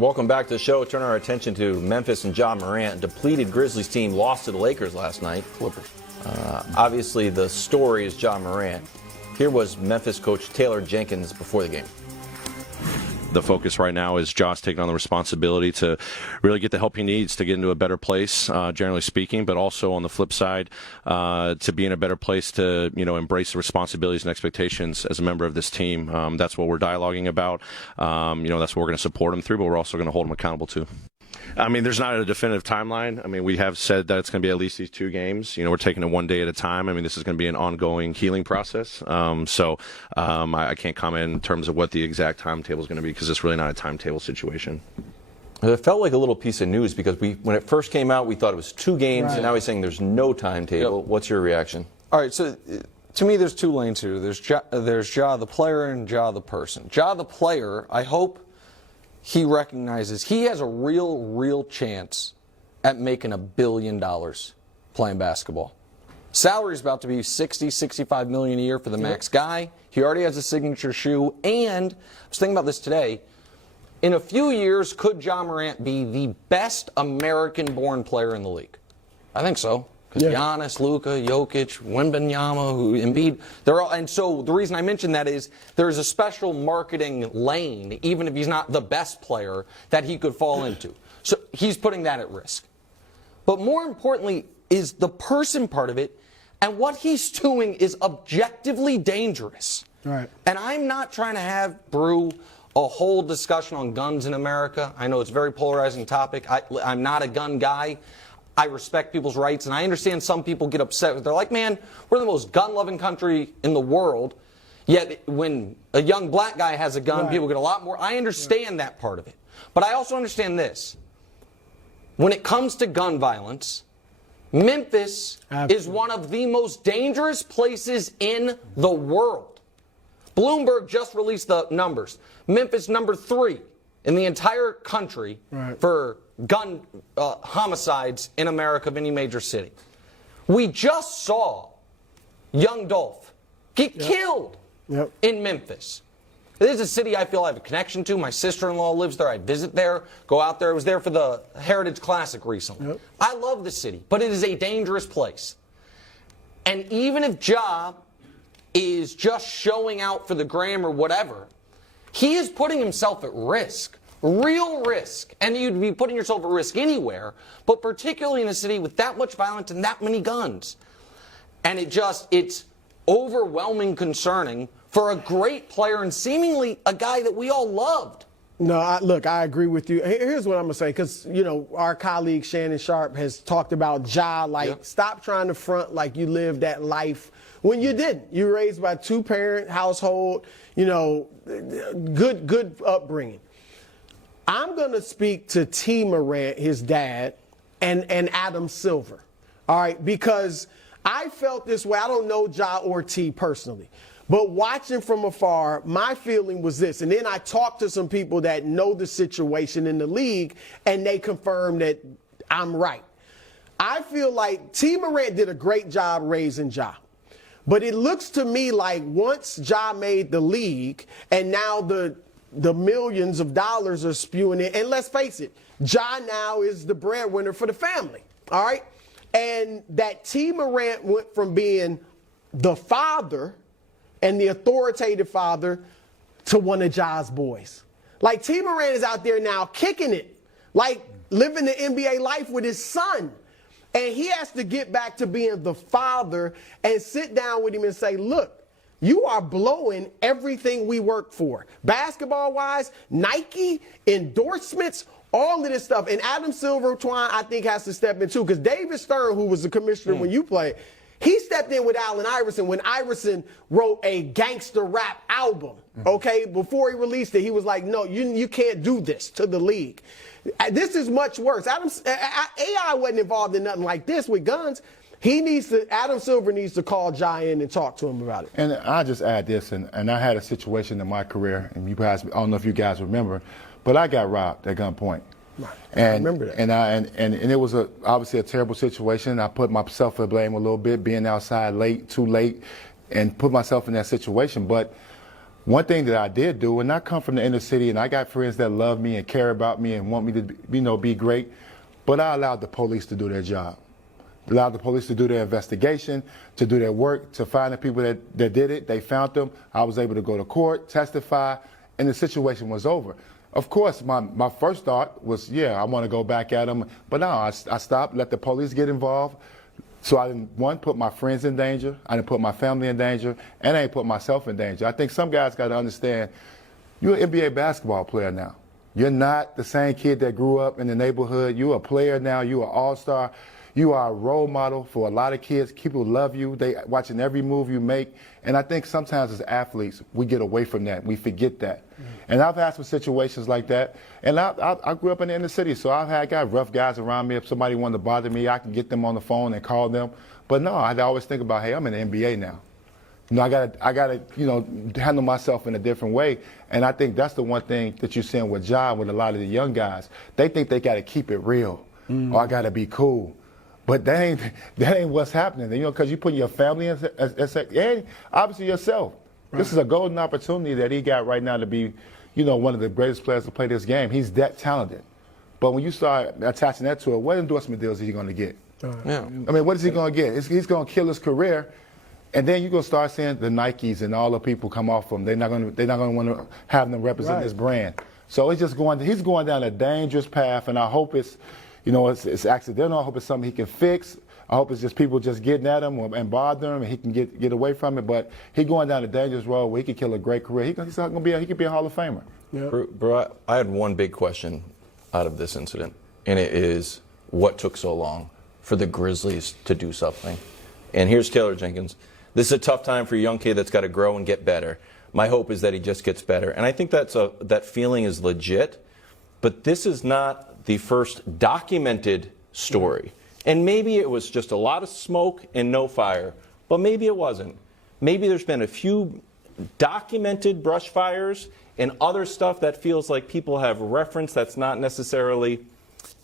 Welcome back to the show. Turn our attention to Memphis and Ja Morant. Depleted Grizzlies team lost to the Lakers last night. Clippers. Obviously, the story is Ja Morant. Here was Memphis coach Taylor Jenkins before the game. The focus right now is Josh taking on the responsibility to really get the help he needs to get into a better place, generally speaking, but also on the flip side, to be in a better place to, embrace the responsibilities and expectations as a member of this team. That's what we're dialoguing about. That's what we're going to support him through, but we're also going to hold him accountable too. There's not a definitive timeline. We have said that it's going to be at least these 2 games. We're taking it one day at a time. This is going to be an ongoing healing process. I can't comment in terms of what the exact timetable is going to be because it's really not a timetable situation. It felt like a little piece of news because when it first came out, we thought it was 2 games, right. And now he's saying there's no timetable. Yep. What's your reaction? All right, so to me, there's 2 lanes here. There's Ja the player and Ja the person. Ja the player, I hope he recognizes he has a real chance at making $1 billion playing basketball. Salary's about to be $60-65 million a year for the max guy. He already has a signature shoe, and I was thinking about this today. In a few years, could Ja Morant be the best American-born player in the league? I think so. Because Giannis, Luka, Jokic, Wembanyama, Embiid, they're all. And so the reason I mention that is there's a special marketing lane, even if he's not the best player, that he could fall into. So he's putting that at risk. But more importantly is the person part of it, and what he's doing is objectively dangerous. Right. And I'm not trying to have Brew a whole discussion on guns in America. I know it's a very polarizing topic. I'm not a gun guy. I respect people's rights, and I understand some people get upset. They're like, man, we're the most gun-loving country in the world, yet when a young black guy has a gun, people get a lot more. I understand that part of it. But I also understand this. When it comes to gun violence, Memphis is one of the most dangerous places in the world. Bloomberg just released the numbers. Memphis, number 3 in the entire country for gun homicides in America of any major city. We just saw young Dolph get killed in Memphis. This is a city I feel I have a connection to. My sister-in-law lives there. I visit there, go out there. I was there for the Heritage Classic recently. I love the city, but it is a dangerous place. And even if Ja is just showing out for the gram or whatever, he is putting himself at risk. Real risk. And you'd be putting yourself at risk anywhere, but particularly in a city with that much violence and that many guns. And it's overwhelming concerning for a great player and seemingly a guy that we all loved. No, I agree with you. Here's what I'm going to say, because, our colleague Shannon Sharp has talked about Ja, stop trying to front like you lived that life when you didn't. You were raised by 2-parent household, good upbringing. I'm going to speak to T. Morant, his dad, and Adam Silver, all right, because I felt this way. I don't know Ja or T personally, but watching from afar, my feeling was this. And then I talked to some people that know the situation in the league, and they confirmed that I'm right. I feel like T. Morant did a great job raising Ja. But it looks to me like once Ja made the league, and now the millions of dollars are spewing in. And let's face it, Ja now is the breadwinner for the family. All right. And that T. Morant went from being the father and the authoritative father to one of Ja's boys. Like T. Morant is out there now kicking it, like living the NBA life with his son. And he has to get back to being the father and sit down with him and say, look, you are blowing everything we work for. Basketball-wise, Nike, endorsements, all of this stuff. And Adam Silver, Twine, I think, has to step in, too. Because David Stern, who was the commissioner when you played, he stepped in with Allen Iverson when Iverson wrote a gangster rap album, okay? Before he released it, he was like, no, you can't do this to the league. This is much worse. AI wasn't involved in nothing like this with guns. Adam Silver needs to call Ja in and talk to him about it. And I'll just add this, and I had a situation in my career, and I don't know if you guys remember, but I got robbed at gunpoint. Right. And, I remember that. And it was obviously a terrible situation. I put myself at blame a little bit, being outside too late, and put myself in that situation. But One thing that I did do, and I come from the inner city, and I got friends that love me and care about me and want me to, be great, but I allowed the police to do their job. Allowed the police to do their investigation, to do their work, to find the people that did it. They found them. I was able to go to court, testify, and the situation was over. Of course, my first thought was, I want to go back at them. But no, I stopped, let the police get involved. So I didn't, one, put my friends in danger. I didn't put my family in danger. And I didn't put myself in danger. I think some guys got to understand, you're an NBA basketball player now. You're not the same kid that grew up in the neighborhood. You're a player now. You're an all-star. You are a role model for a lot of kids. People love you. They watching every move you make. And I think sometimes as athletes, we get away from that. We forget that. And I've had some situations like that. And I grew up in the inner city, so I got rough guys around me. If somebody wanted to bother me, I can get them on the phone and call them. But no, I'd always think about, hey, I'm in the NBA now. I gotta, handle myself in a different way. And I think that's the one thing that you're seeing with Ja, with a lot of the young guys. They think they gotta keep it real. Or I gotta be cool. But that ain't what's happening, because you're putting your family in, and obviously yourself. Right. This is a golden opportunity that he got right now to be, one of the greatest players to play this game. He's that talented. But when you start attaching that to it, what endorsement deals is he going to get? Yeah. I mean, what is he going to get? He's going to kill his career, and then you're going to start seeing the Nikes and all the people come off him. They're not going to want to have them represent his brand. So he's going down a dangerous path, and I hope it's accidental. I hope it's something he can fix. I hope it's just people just getting at him and bothering him, and he can get away from it. But he's going down a dangerous road where he could kill a great career. He could be a Hall of Famer. Yeah. Bro, I had one big question out of this incident, and it is what took so long for the Grizzlies to do something. And here's Taylor Jenkins. This is a tough time for a young kid that's got to grow and get better. My hope is that he just gets better. And I think that feeling is legit, but this is not the first documented story. And maybe it was just a lot of smoke and no fire, but maybe it wasn't. Maybe there's been a few documented brush fires and other stuff that feels like people have referenced that's not necessarily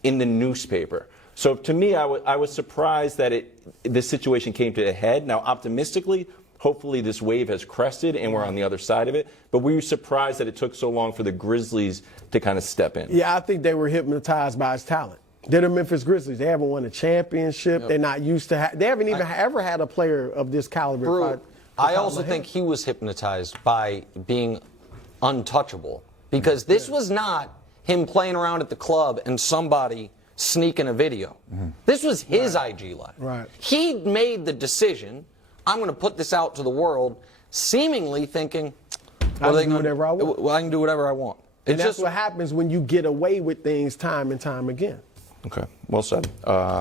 in the newspaper. So to me, I was surprised that this situation came to a head. Now, optimistically, hopefully this wave has crested and we're on the other side of it. But were you surprised that it took so long for the Grizzlies to kind of step in? Yeah, I think they were hypnotized by his talent. They're the Memphis Grizzlies. They haven't won a championship. Yep. They're not used to they haven't even ever had a player of this caliber. I also think he was hypnotized by being untouchable, because this was not him playing around at the club and somebody sneaking a video. This was his IG live. Right. He made the decision, I'm going to put this out to the world, seemingly thinking, I can do whatever I want. Well, I can do whatever I want. And that's what happens when you get away with things time and time again. Okay, well said.